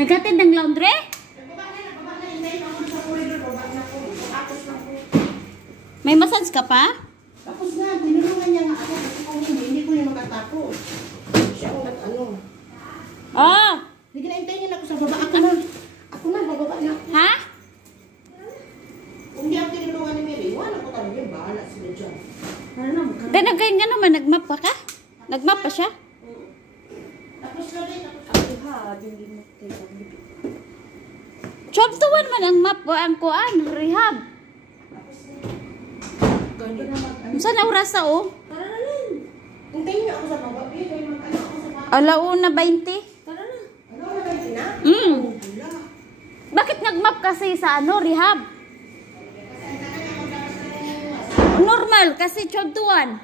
Naghatid ng laundry? Nagbaba na. Hintayin ako sa corridor. Baba na ko. Tapos na ko. May massage ka pa? Tapos na. Tinulungan niya nga ako. Kasi kung hindi ko yung makatapos. Siya ako nag-ano. Oh! Hindi na hintayin ako sa baba. Ako na. Bababa na ako. Ha? Kung di ako tinulungan ni Mary, wala ko talaga yung bahala sila dyan. Ano na, magkano? Then again nga naman, nagmap pa ka? Nagmap pa siya? Tapos na rin. Tapos Job to one man ang map o ang kuan, rehab. Saan na oras sa o? tara na lang. Hintayin niyo ako sa baba. May mag-ano ako sa baba. Alauna 20. Tara na. Ano na kayo na? Wala. Bakit nagmap kasi sa ano, rehab? Normal, kasi job to one.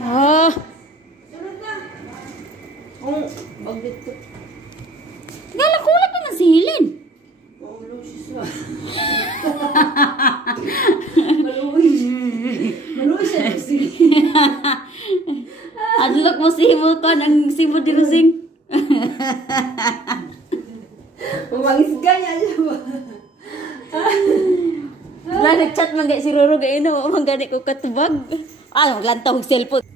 Oh. Sunod na. Oh, bagit ko. Gala ko wala pa man si Helen. Maulong siya. Maluwi siya. Adlok mo si mo ko ang simo dirusing. Umangisga niya siya ba? Wala nag-chat man si Roro gay no, mangani ko katubag. Ah, maglantaw og cellphone.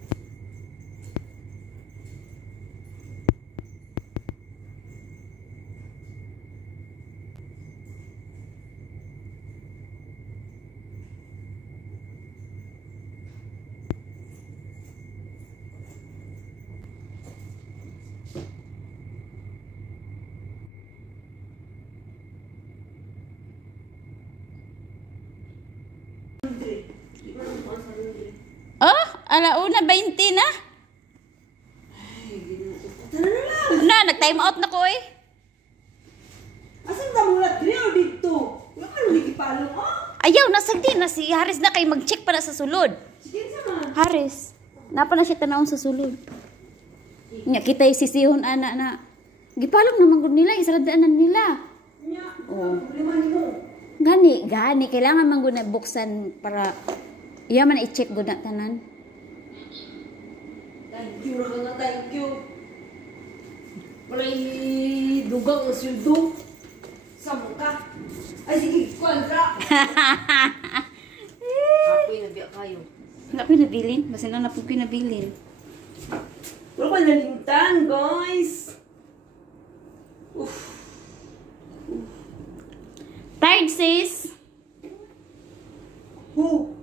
Oh, alauna 20 na. Tara na lang. Na, nag-time out na ko eh. Asan ka mula? Driyaw dito. Wala ka nung higipalong, oh. Ayaw, nasagdi na si Haris na kay mag-check para sa sulod. Sige sama. Haris, napa na siya tanawon sa sulod. Nya kita sisihon ana na. Gipalong naman gud nila, isaradaanan nila. Nya. Oh. Problema nimo. Gani, kailangan man gud na buksan para iya man i-check gud na tanan. Thank you, Raka. Thank you. Walay dugang o sildo. Samo ka. Ay, sige, kontra. Apoy na biya kayo. Wala ko nabilin, basta na napog ko nabilin. Wala ko nalimtan, guys. Tired sis. Hu.